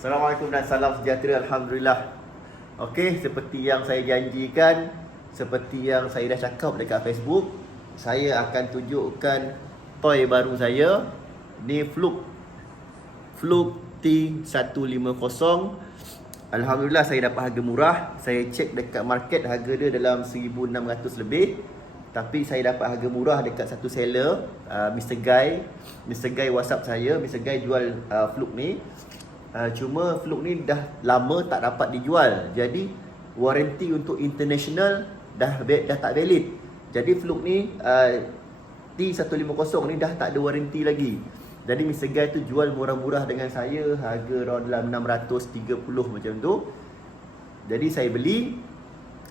Assalamualaikum dan salam sejahtera. Alhamdulillah. Okey, seperti yang saya janjikan, seperti yang saya dah cakap dekat Facebook, saya akan tunjukkan toy baru saya. Ni Fluke T150. Alhamdulillah saya dapat harga murah. Saya cek dekat market harga dia dalam 1600 lebih. Tapi saya dapat harga murah dekat satu seller, Mr. Guy. Mr. Guy WhatsApp saya. Mr. Guy jual Fluke ni. Cuma Fluke ni dah lama tak dapat dijual. Jadi waranti untuk international dah tak valid. Jadi Fluke ni T150 ni dah tak ada waranti lagi. Jadi Mr. Guy tu jual murah-murah dengan saya, harga around dalam 630 macam tu. Jadi saya beli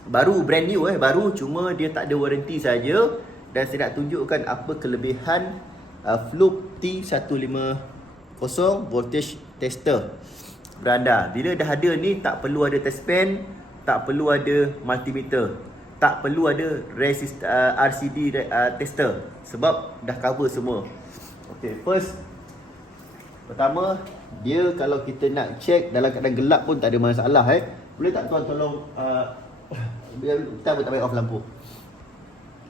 baru, brand new baru, cuma dia tak ada waranti saja. Dan saya nak tunjukkan apa kelebihan Fluke T150 voltage tester beranda. Bila dah ada ni, tak perlu ada test pen, tak perlu ada multimeter, tak perlu ada RCD tester, sebab dah cover semua. Okay, first, pertama, dia kalau kita nak check dalam keadaan gelap pun tak ada masalah. Boleh tak tuan tolong kita tak payah off lampu.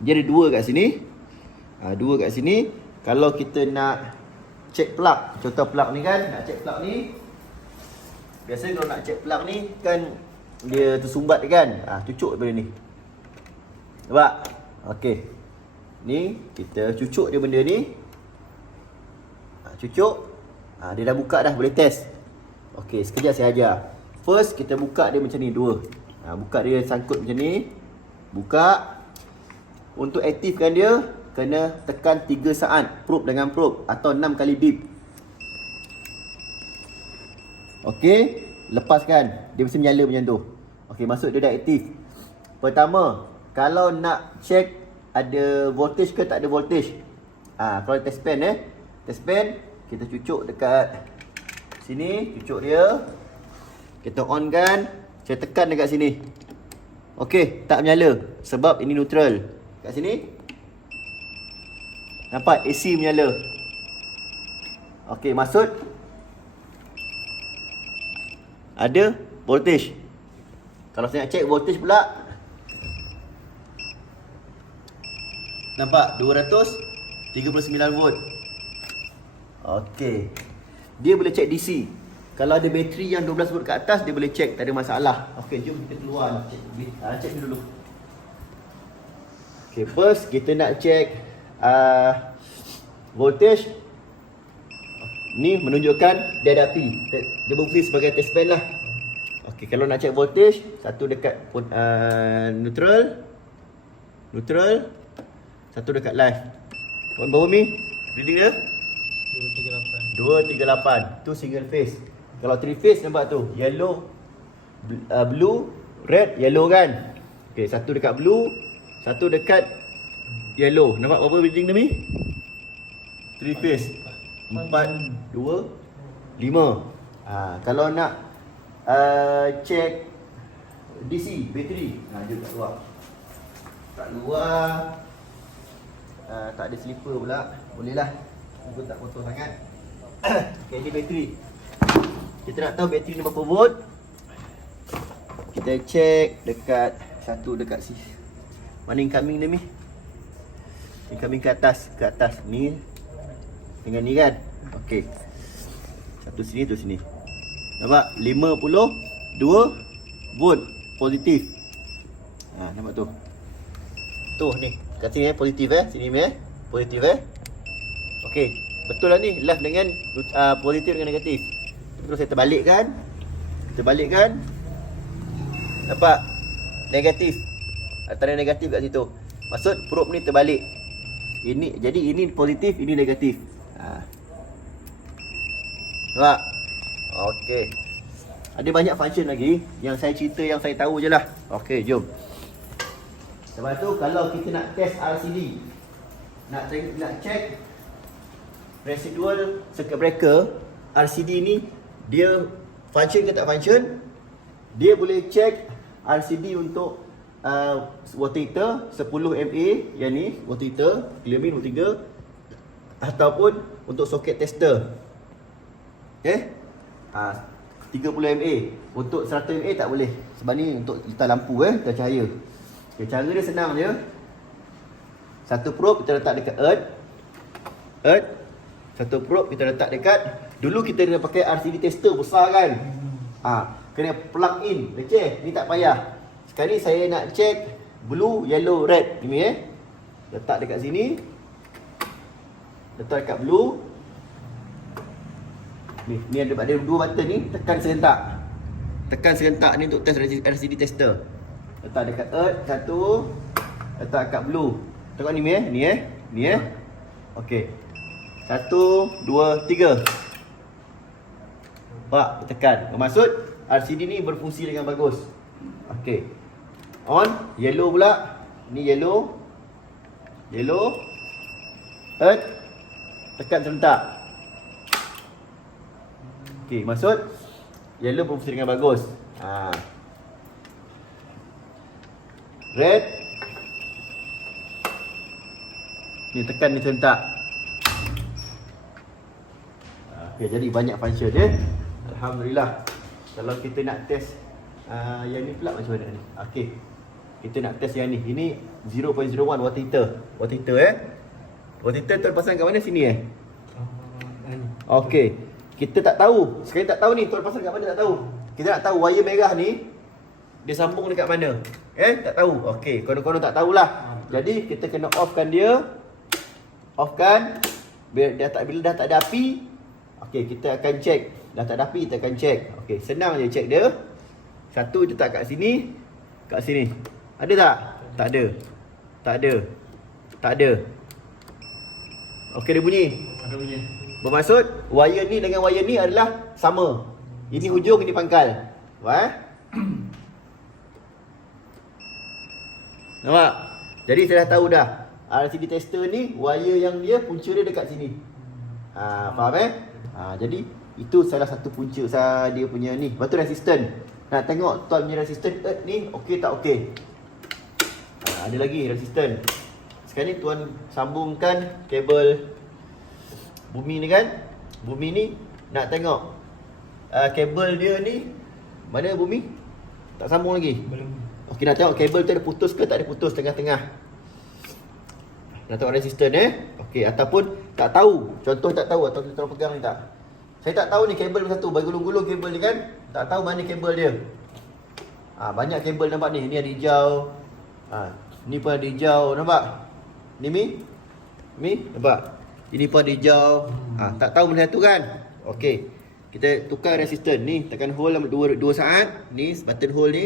Dia ada dua kat sini, dua kat sini. Kalau kita nak check plug, contoh plug ni kan, nak check plug ni, biasanya kalau nak check plug ni kan dia tersumbat kan, cucuk daripada ni. Nampak? Okey. Ni kita cucuk dia benda ni. Cucuk. Dia dah buka dah, boleh test. Okey, sekejap saya ajar. First kita buka dia macam ni, dua. Buka dia sangkut macam ni. Buka. Untuk aktifkan dia, kena tekan 3 saat probe dengan probe atau 6 kali beep. Okey, lepaskan. Dia mesti menyala macam tu. Okey, masuk dia dah aktif. Pertama, kalau nak check ada voltage ke tak ada voltage. Kalau test pen test pen kita cucuk dekat sini, cucuk dia. Kita on kan, saya tekan dekat sini. Okey, tak menyala sebab ini neutral. Kat sini nampak AC menyala. Okey, maksud ada voltage. Kalau saya nak check voltage pula, nampak 239 volt. Okey, dia boleh check DC. Kalau ada bateri yang 12 volt ke atas, dia boleh check, tak ada masalah. Okey, jom kita keluar check dulu. Okey, first kita nak check voltage. Ni menunjukkan dia ada api. Dia berfungsi sebagai test pen lah. Okey, kalau nak check voltage, satu dekat neutral, satu dekat live. Berapa ni? Reading dia 238. Tu single phase. Kalau three phase nampak tu, yellow, blue, red, yellow kan. Okey, satu dekat blue, satu dekat yellow. Nampak berapa reading dia ni? 3 phase 4, 2, 5. Kalau nak check DC, bateri, dia kat luar. Kat luar. Tak ada slipper pula. Boleh lah, aku tak kotor sangat. Okay, ni bateri. Kita nak tahu bateri ni berapa volt. Kita check dekat satu dekat sini. Mana incoming dia ni? Incoming ke atas ni dengan ni kan. Okey, satu sini, tu sini. Nampak 52 volt positif. Nampak tu. Tu ni kat sini positif sini positif Okey, betul lah ni, live dengan positif dengan negatif. Terus saya terbalikkan. Nampak negatif. Antara negatif kat situ. Maksud probe ni terbalik. Jadi ini positif, ini negatif. Nampak? Okey. Ada banyak function lagi. Yang saya cerita, yang saya tahu je lah. Okey, jom. Lepas tu kalau kita nak test RCD, nak check residual circuit breaker, RCD ni dia function ke tak function. Dia boleh check RCD untuk water heater 10 mA, yang ni water heater Clearmin 3, ataupun untuk soket tester. Okay, 30 mA. Untuk 100 mA tak boleh. Sebab ni untuk letak lampu letak cahaya. Okay, cara dia senang je. Satu probe kita letak dekat earth. Satu probe kita letak dekat. Dulu kita kena pakai RCD tester besar kan. Kena plug in. Okey, ni tak payah. Sekarang ni saya nak check blue, yellow, red. Ni letak dekat sini. Letak dekat blue. Ni ada dua button ni, tekan serentak. Tekan serentak ni untuk test RCD tester. Letak dekat earth satu, letak dekat blue. Tengok ni ni okey. 1 2 3. Pak, tekan. Bermaksud RCD ni berfungsi dengan bagus. Okey. On, yellow pula. Ni yellow. Earth. Tekan serentak. Okey, maksud yellow berfungsi dengan bagus. Red. Ni tekan ni serentak. Okey, jadi banyak function dia. Alhamdulillah. Kalau kita nak test yang ni pula macam mana ni? Okey. Kita nak test yang ni. Ini 0.01 water heater. Water heater tuan pasang kat mana? Sini Okey. Kita tak tahu. Sekarang tak tahu ni tuan pasang kat mana tak tahu. Kita nak tahu wire merah ni dia sambung dekat mana. Tak tahu. Okey, konon-konon tak tahulah. Jadi kita kena offkan dia. Offkan. Bila dah tak ada api. Okey, kita akan check. Dah tak ada api kita akan check. Okey, senang je check dia. Satu letak kat sini. Kat sini. Ada tak? Tak ada. Tak ada. Okey, dia bunyi. Ada bunyi. Bermaksud wire ni dengan wire ni adalah sama. Ini hujung, ini pangkal. Nampak? Jadi saya dah tahu dah. RCD tester ni wire yang dia punca dia dekat sini. Faham jadi itu salah satu punca dia punya ni. Lepas tu resistor. Nak tengok tuan punya resistor earth ni okey tak okey. Ada lagi resistor. Sekarang ni tuan sambungkan kabel bumi ni kan. Bumi ni nak tengok kabel dia ni mana bumi? Tak sambung lagi. Belum. Okey, nak tengok kabel tu ada putus ke tak ada putus tengah-tengah. Nak tengok resistor Okey, ataupun tak tahu. Contoh tak tahu atau kita pegang ni tak. Saya tak tahu ni kabel satu, bergulung-gulung kabel ni kan. Tak tahu mana kabel dia. Banyak kabel nampak ni. Ni ada hijau. Ni pun ada hijau, nampak? Ni nampak? Ini pun ada hijau. Tak tahu mana satu kan? Okey. Kita tukar resistor ni, tekan hold 2 saat. Ni button hold ni.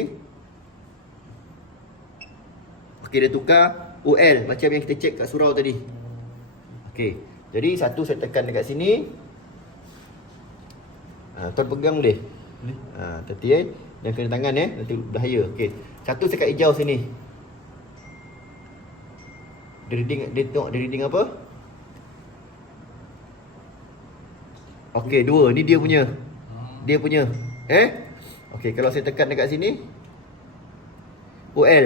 Okey, dia tukar UL macam yang kita check kat surau tadi. Okey. Jadi satu saya tekan dekat sini. Tuan pegang boleh? Boleh. Hati jangan kena tangan nanti bahaya. Okey. Satu saya kat hijau sini. Dia tengok dia reading apa? Okey, 2. Ni dia punya. Okey, kalau saya tekan dekat sini OL.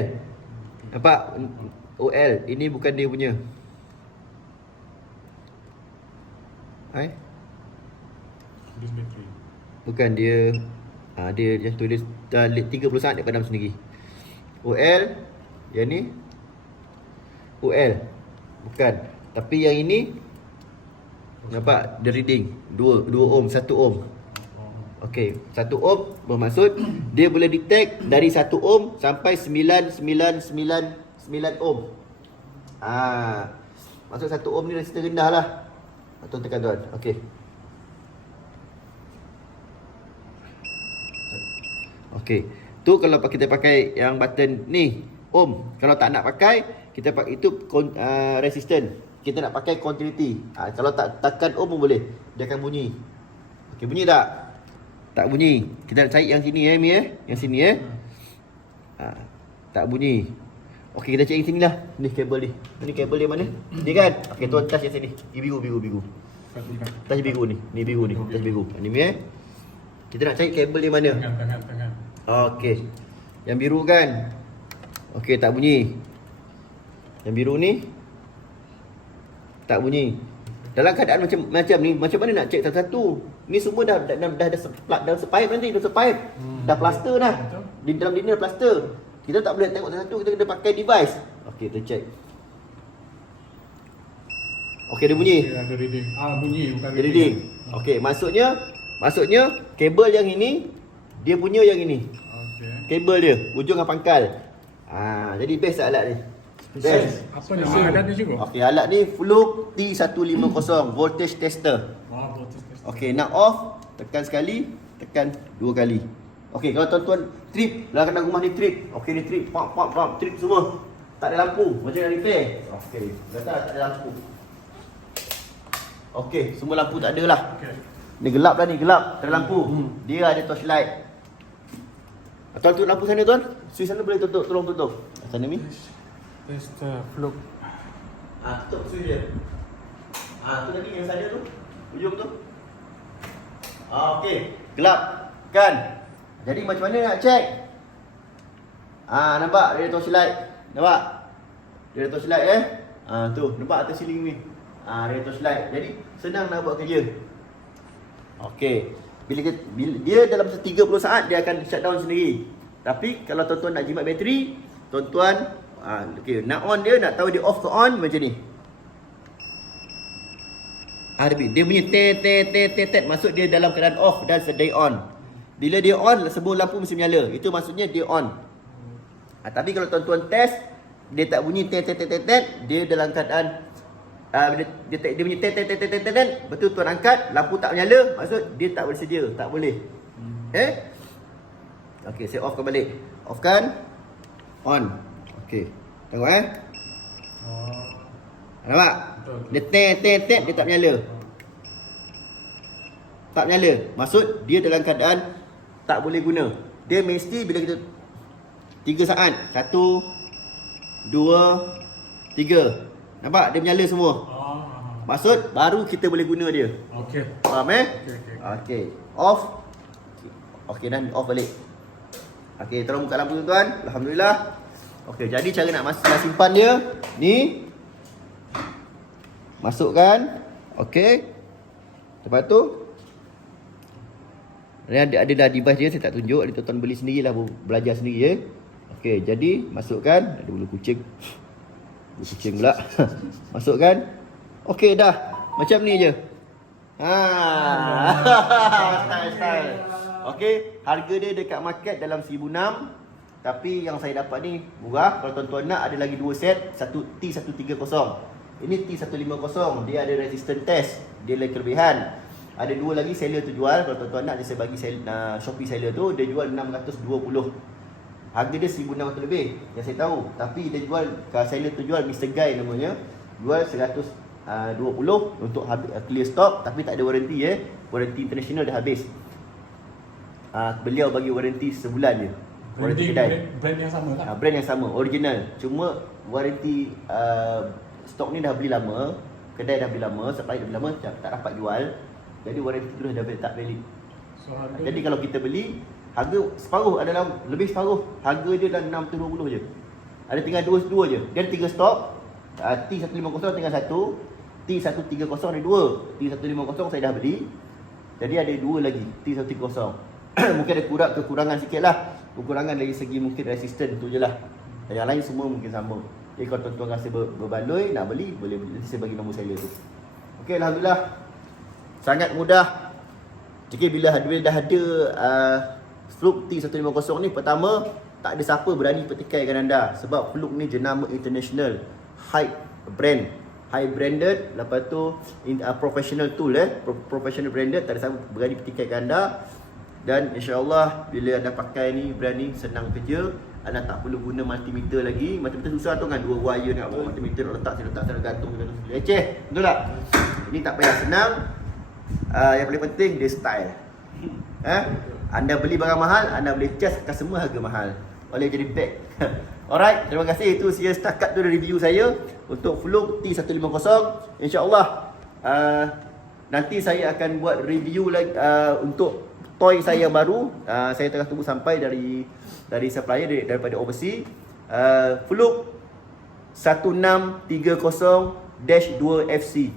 Nampak? OL. Ini bukan dia punya. Bukan dia. Dia yang tulis 30 saat dia padam sendiri. OL. Yang ni OL. Bukan. Tapi yang ini nampak dia reading 2 ohm, 1 ohm. Okey, 1 ohm bermaksud dia boleh detect dari 1 ohm sampai 9999 ohm. Maksud 1 ohm ni resistor rendah lah. Tuan tekan tuan. Okey. Okey. Tu kalau kita pakai yang button ni ohm. Kalau tak nak pakai, kita pakai itu resistance. Kita nak pakai continuity. Kalau tak tekan ohm pun boleh. Dia akan bunyi. Okey, bunyi tak? Tak bunyi. Kita nak cari yang sini Mi Yang sini tak bunyi. Okey, kita cari yang sini lah. Ni kabel ni. Ni kabel dia mana? Ni kan? Okey, tuan touch yang sini. Ni biru. Touch biru ni. Ni biru ni. Touch biru. Ni Kita nak cari kabel dia mana? Tangan. Okey. Yang biru kan? Okey, tak bunyi. Yang biru ni tak bunyi. dalam keadaan macam ni, macam mana nak check satu-satu? Ni semua dah sepaip nanti, dah sepaip. Dah plaster dah. Di dalam dinding dah plaster. Kita tak boleh tengok satu-satu, kita kena pakai device. Okey, kita check. Okey, dia bunyi. Okay, ada reading. Bunyi bukan Dia reading. Okey, maksudnya kabel yang ini dia punya yang ini. Okey. Kabel dia, ujung dengan pangkal. Jadi best alat ni. Best. Apa nama alat ni cikgu? Okey, alat ni Fluke T150 voltage tester. Voltage tester. Okey, nak off, tekan sekali, tekan 2 kali. Okey, kalau tuan-tuan trip, dalam kadang rumah ni trip. Okey, ni trip, pop, trip semua. Tak ada lampu, macam nak repair. Okey, kata tak ada lampu. Okey, semua lampu tak ada lah. Okey. Ni gelap dah ni, gelap. Tak ada lampu. Dia ada torchlight. Tuan tutup lampu sana tuan. Switch sana boleh tutup, tolong tutup. Sana ni. Tester Fluke. Tutup switch dia. Tu tadi yang sana tu. Ujung tu. Okey, gelap. Kan? Jadi macam mana nak check? Nampak dia ada torchlight. Nampak? Dia ada torchlight tu, nampak atas ceiling ni. Dia ada torchlight. Jadi senang nak buat kerja. Okey. Bila dia dalam 30 saat dia akan shutdown sendiri. Tapi kalau tuan-tuan nak jimat bateri, tuan-tuan nak on dia, nak tahu dia off ke on macam ni. Dia bunyi tet, maksud dia dalam keadaan off dan sedang on. Bila dia on, sebuah lampu mesti menyala. Itu maksudnya dia on. Tapi kalau tuan-tuan test, dia tak bunyi tet, dia dalam keadaan dia bunyi tet, betul tuan angkat, lampu tak menyala, maksud dia tak bersedia, tak boleh. Okey, saya offkan balik. Offkan, on. Okey, tengok nampak? Dia tet, dia tak menyala. Tak menyala, maksud dia dalam keadaan tak boleh guna. Dia mesti bila kita 3 saat, 1 2 3. Nampak dia menyala semua. Maksud baru kita boleh guna dia. Okey. Faham Okey. Off. Okey, dan off balik. Okey, tolong buka lampu tuan-tuan. Alhamdulillah. Okey, jadi cara nak simpan dia ni. Masukkan. Okey. Lepas tu ada dah device dia, saya tak tunjuk. Dia tuan-tuan beli sendirilah, belajar sendiri Okey, jadi masukkan. Ada bulu kucing. Bulu kucing pula. Masukkan. Okey dah. Macam ni je. Style. Okey, harga dia dekat market dalam 1,600. Tapi yang saya dapat ni murah. Kalau tuan-tuan nak, ada lagi 2 set. Satu T130. Ini T150. Dia ada resistance test. Dia lagi kelebihan. Ada 2 lagi seller tu jual. Kalau tuan-tuan nak, dia saya bagi Shopee seller tu. Dia jual 620. Harga dia 1,600 lebih yang saya tahu. Tapi dia jual, seller tu jual, Mr. Guy namanya, jual 120 untuk clear stock. Tapi tak ada warranty Warranty international dah habis. Beliau bagi warranty sebulan je. Warranty kedai. Brand yang sama lah. Brand yang sama, original. Cuma warranty stok ni dah beli lama. Kedai dah beli lama, supply dah beli lama, tak dapat jual. Jadi warranty tu dah tak valid. Jadi kalau kita beli, harga separuh, adalah lebih separuh. Harga dia dah 620 je. Ada tinggal dua je. Dia ada 3 stok. T150 tinggal 1. T130 ada 2. T150 saya dah beli. Jadi ada 2 lagi T130. Mungkin ada kekurangan sikit lah. Kekurangan dari segi mungkin resisten tu je lah. Dan yang lain semua mungkin sama. Jadi kalau tuan-tuan rasa berbaloi nak beli, boleh beli. Nanti saya bagi nombor seller tu. Okey, Alhamdulillah. Sangat mudah. Jadi bila dah ada Fluke T150 ni, pertama, tak ada siapa berani petikaikan anda. Sebab Fluke ni jenama international, high branded. Lepas tu professional tool professional branded. Tak ada siapa berani petikaikan anda. Dan insyaAllah bila anda pakai ni, brand ni senang kerja. Anda tak perlu guna multimeter lagi. Multimeter susah tu kan, 2 wire nak bawa multimeter, letak sana gantung. Leceh, betul tak? Ini tak payah, senang. Yang paling penting dia style. Anda beli barang mahal, anda boleh charge akan semua harga mahal. Boleh jadi bag. Alright, terima kasih. Itu setakat tu review saya untuk Fluke T150. InsyaAllah nanti saya akan buat review lagi untuk toy saya yang baru. Saya tengah tunggu sampai dari supplier daripada overseas. Fluke 1630-2FC.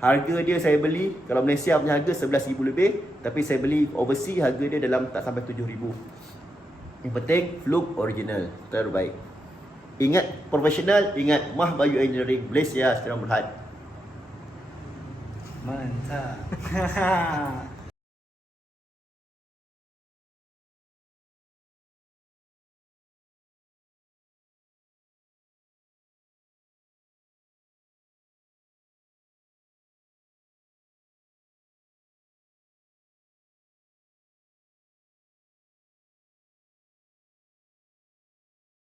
Harga dia saya beli, kalau Malaysia punya harga 11,000 lebih, tapi saya beli overseas harga dia dalam tak sampai 7,000. Yang penting Fluke original, terbaik. Ingat profesional, ingat Mah Bayu Engineering Malaysia secara berhad. Mantap.